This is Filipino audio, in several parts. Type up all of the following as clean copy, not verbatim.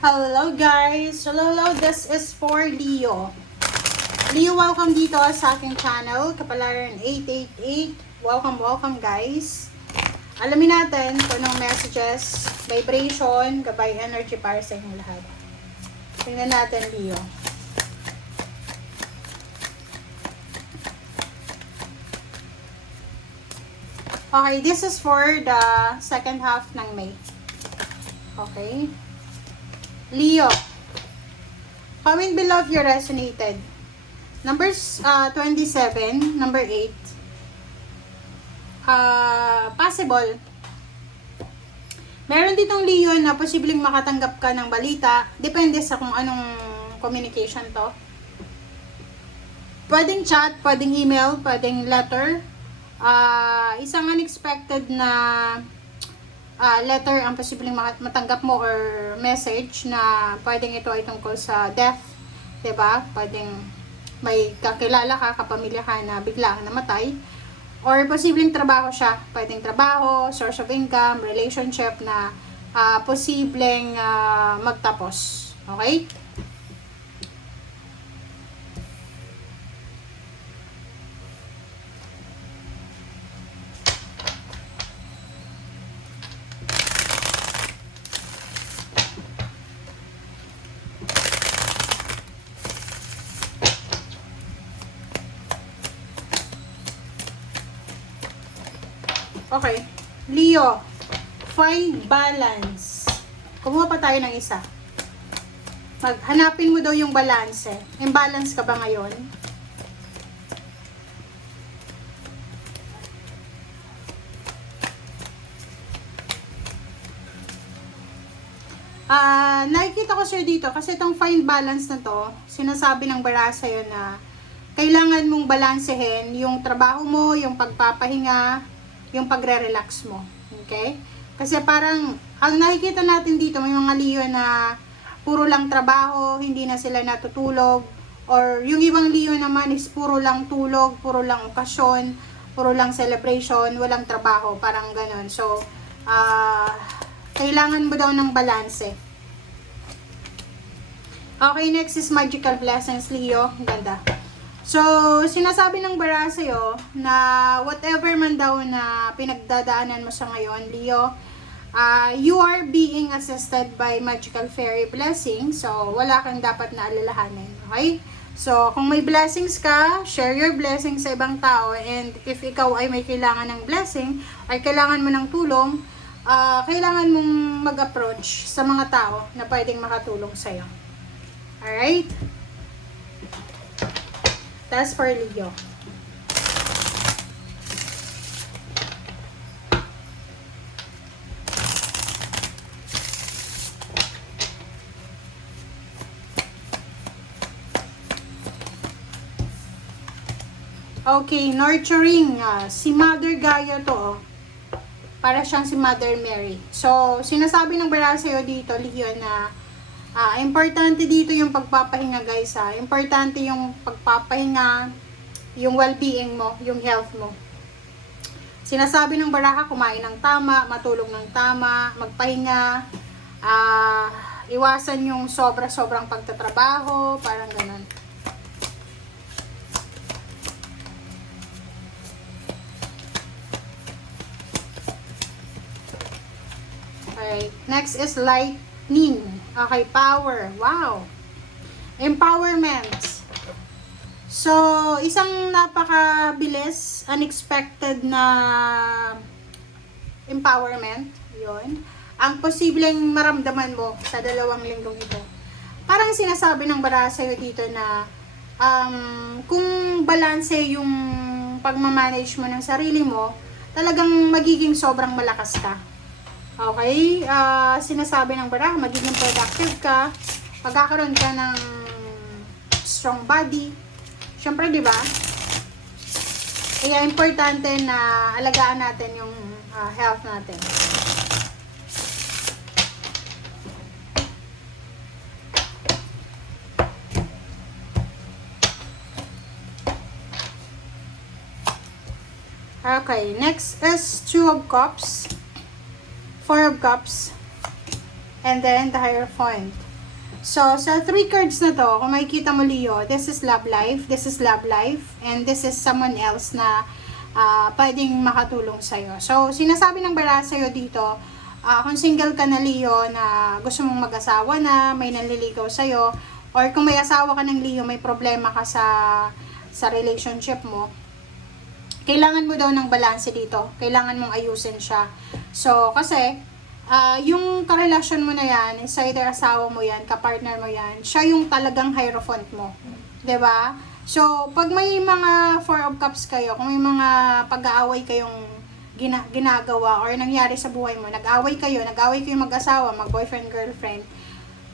Hello guys! Hello, this is for Leo. Leo, welcome dito sa aking channel, Kapalaran 888. Welcome guys. Alamin natin kung anong messages, vibration, gabay energy para sa inyong lahat. Tingnan natin, Leo. Okay, this is for the second half ng May. Okay. Leo, comment below if you resonated. Numbers 27, number 8. Possible. Meron ditong Leo na posibleng makatanggap ka ng balita. Depende sa kung anong communication to. Pwedeng chat, pwedeng email, pwedeng letter. Isang unexpected na letter ang posibleng matanggap mo or message na pwedeng ito ay tungkol sa death, 'di ba? Pwedeng may kakilala ka, kapamilya ka na biglang namatay, or posibleng trabaho siya, pwedeng trabaho, source of income, relationship na posibleng magtapos. Okay? Okay. Leo, find balance. Kumuha pa tayo ng isa. Hanapin mo daw yung balance. Imbalance ka ba ngayon? Nakikita ko sir dito kasi itong find balance na to, sinasabi ng baraha sa'yo na kailangan mong balansehin yung trabaho mo, yung pagpapahinga, yung pagre-relax mo. Okay? Kasi parang, ang nakikita natin dito, may mga Leo na puro lang trabaho, hindi na sila natutulog, or yung ibang Leo naman is puro lang tulog, puro lang okasyon, puro lang celebration, walang trabaho, parang ganon. So, kailangan mo daw ng balanse. Okay, next is magical blessings, Leo. Ganda. So, sinasabi ng baraha sa'yo na whatever man daw na pinagdadaanan mo sa ngayon, Leo, you are being assisted by magical fairy blessing. So, wala kang dapat na alalahanin. Okay? So, kung may blessings ka, share your blessings sa ibang tao. And if ikaw ay may kailangan ng blessing, ay kailangan mo ng tulong, kailangan mong mag-approach sa mga tao na pwedeng makatulong sa'yo. Alright? That's for Leo. Okay, nurturing. Si Mother Gaia to. Para siyang si Mother Mary. So, sinasabi ng baraha sa'yo dito, Leo, na importante dito yung pagpapahinga guys Importante yung pagpapahinga, yung well-being mo, yung health mo. Sinasabi ng baraha, kumain ng tama, matulog ng tama, magpahinga, iwasan yung sobra-sobrang pagtatrabaho, parang ganun. Alright, next is lightning. Okay, power. Wow. Empowerment. So, isang napakabilis, unexpected na empowerment. Yun. Ang posibleng maramdaman mo sa 2 linggong ito. Parang sinasabi ng baraha sa'yo dito na kung balanse yung pagmamanage mo ng sarili mo, talagang magiging sobrang malakas ka. Okay, sinasabi ng baraha, magiging productive ka, magkakaroon ka ng strong body. Siyempre, di ba? Kaya importante na alagaan natin yung health natin. Okay, next is 2 of Cups. 4 of Cups, and then the Hierophant. So, sa 3 cards na to, kung makikita mo Leo, this is love life, this is love life, and this is someone else na pwedeng makatulong sa'yo. So, sinasabi ng bara sa'yo dito, kung single ka na Leo na gusto mong mag-asawa na, may nanliligaw sa'yo, or kung may asawa ka ng Leo, may problema ka sa relationship mo, kailangan mo daw ng balanse dito. Kailangan mong ayusin siya. So, kasi, yung karelasyon mo na yan, is either asawa mo yan, kapartner mo yan, siya yung talagang hierophant mo. 'Di ba? So, pag may mga 4 of Cups kayo, kung may mga pag-aaway kayong ginagawa or nangyari sa buhay mo, nag-away kayo mag-asawa, mag-boyfriend, girlfriend,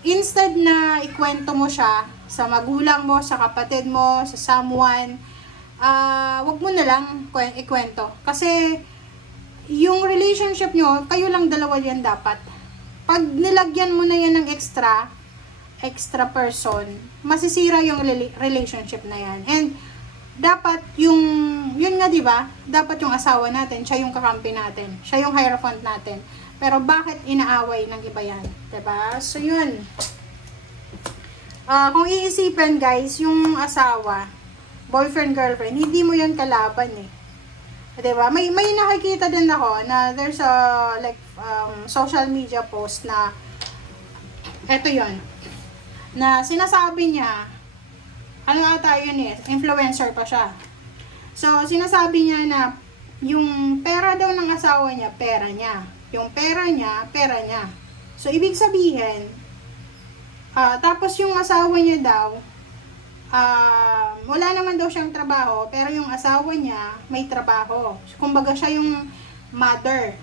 instead na ikwento mo siya sa magulang mo, sa kapatid mo, sa someone, wag mo na lang ikwento. Kasi, yung relationship nyo, kayo lang dalawa yan dapat. Pag nilagyan mo na yan ng extra person, masisira yung relationship na yan. And, dapat yun nga diba, dapat yung asawa natin, siya yung kakampi natin, siya yung hierophant natin. Pero bakit inaaway ng iba yan? Diba? So, yun. Kung iisipin guys, yung asawa, boyfriend, girlfriend, hindi mo yun kalaban eh. Diba? May nakikita din ako na there's a social media post na eto yon na sinasabi niya, ano ata yun eh, influencer pa siya. So, sinasabi niya na yung pera daw ng asawa niya, pera niya. Yung pera niya, pera niya. So, ibig sabihin, tapos yung asawa niya daw, wala naman daw siyang trabaho, pero yung asawa niya may trabaho. Kumbaga siya yung mother.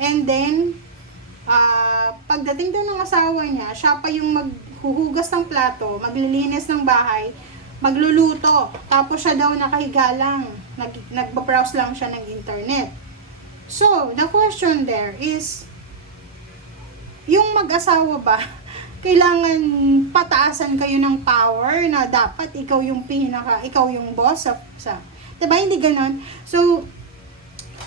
And then, pagdating daw ng asawa niya, siya pa yung maghuhugas ng plato, maglilinis ng bahay, magluluto. Tapos siya daw nakahiga lang, nagbabrowse lang siya ng internet. So, the question there is, yung mag-asawa ba, kailangan pataasan kayo ng power na dapat ikaw yung ikaw yung boss sa diba? Hindi ganon. So,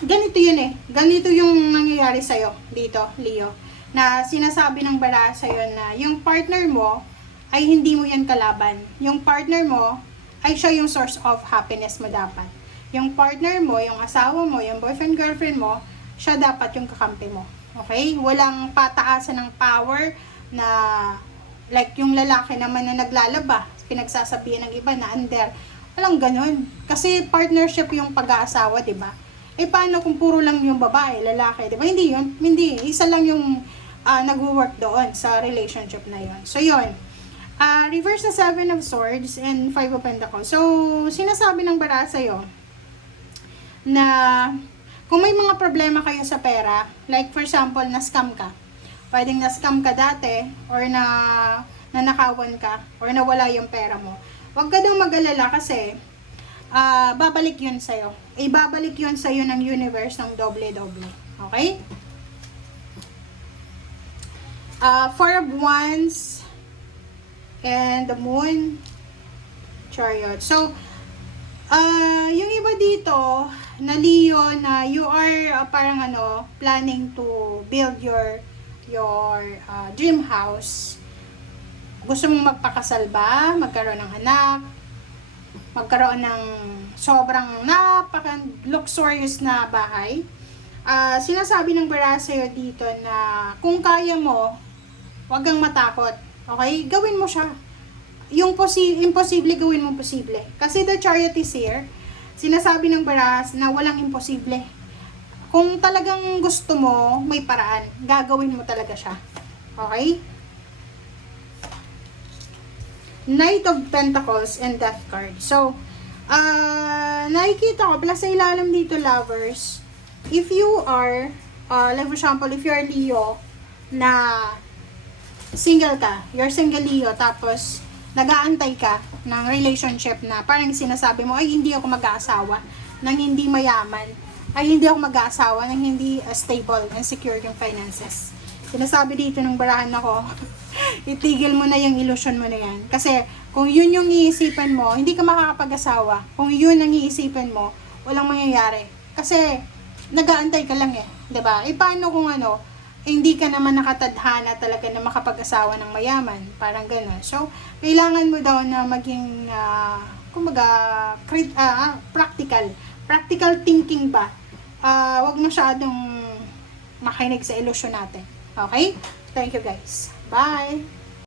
ganito yun eh. Ganito yung nangyayari sa'yo dito, Leo. Na sinasabi ng bara sa'yo na yung partner mo ay hindi mo yan kalaban. Yung partner mo ay siya yung source of happiness mo dapat. Yung partner mo, yung asawa mo, yung boyfriend, girlfriend mo, siya dapat yung kakampi mo. Okay? Walang pataasan ng power na like yung lalaki naman na naglalaba, pinagsasabihan ng iba na under. Walang ganun. Kasi partnership yung pag-aasawa, di ba? Eh paano kung puro lang yung babae, lalaki, di ba? Hindi yun. Hindi. Isa lang yung nag-work doon sa relationship na yun. So yun. Reverse na 7 of Swords and 5 of Pentacles. So, sinasabi ng bara sa'yo na kung may mga problema kayo sa pera, like for example, na-scam ka. Pwedeng na-scam ka dati or nanakawan ka or nawala yung pera mo. Huwag ka daw mag-alala kasi babalik yun sa'yo. Ibabalik yun sa'yo ng universe ng doble-doble. Okay? 4 of Wands and the Moon, Chariot. So, yung iba dito na Leo na you are parang planning to build your dream house. Gusto mong magpakasal ba? Magkaroon ng anak? Magkaroon ng sobrang luxurious na bahay? Sinasabi ng bara sa'yo dito na kung kaya mo, huwag kang matakot. Okay? Gawin mo siya. Yung imposible, gawin mo posible. Kasi the Chariot is here. Sinasabi ng bara na walang imposible. Kung talagang gusto mo, may paraan. Gagawin mo talaga siya. Okay? Knight of Pentacles and Death card. So, nakikita ko, pala sa ilalim dito, lovers, if you are, like for example, if you are Leo, na single ka, you're single Leo, tapos, nag-aantay ka ng relationship na parang sinasabi mo, ay, hindi ako mag-aasawa, nang hindi mayaman, ay hindi ako mag-aasawa ng hindi stable and secure yung finances. Sinasabi dito ng barahan ako, itigil mo na yung illusion mo na yan. Kasi kung yun yung iisipan mo, hindi ka makakapag-asawa. Kung yun ang iisipan mo, walang mangyayari. Kasi nag-aantay ka lang eh. 'Di ba? E paano kung hindi ka naman nakatadhana talaga na makapag-asawa ng mayaman. Parang gano'n. So, kailangan mo daw na maging, practical. Practical thinking ba? Wag masyadong makinig sa ilusyon natin. Okay? Thank you guys. Bye!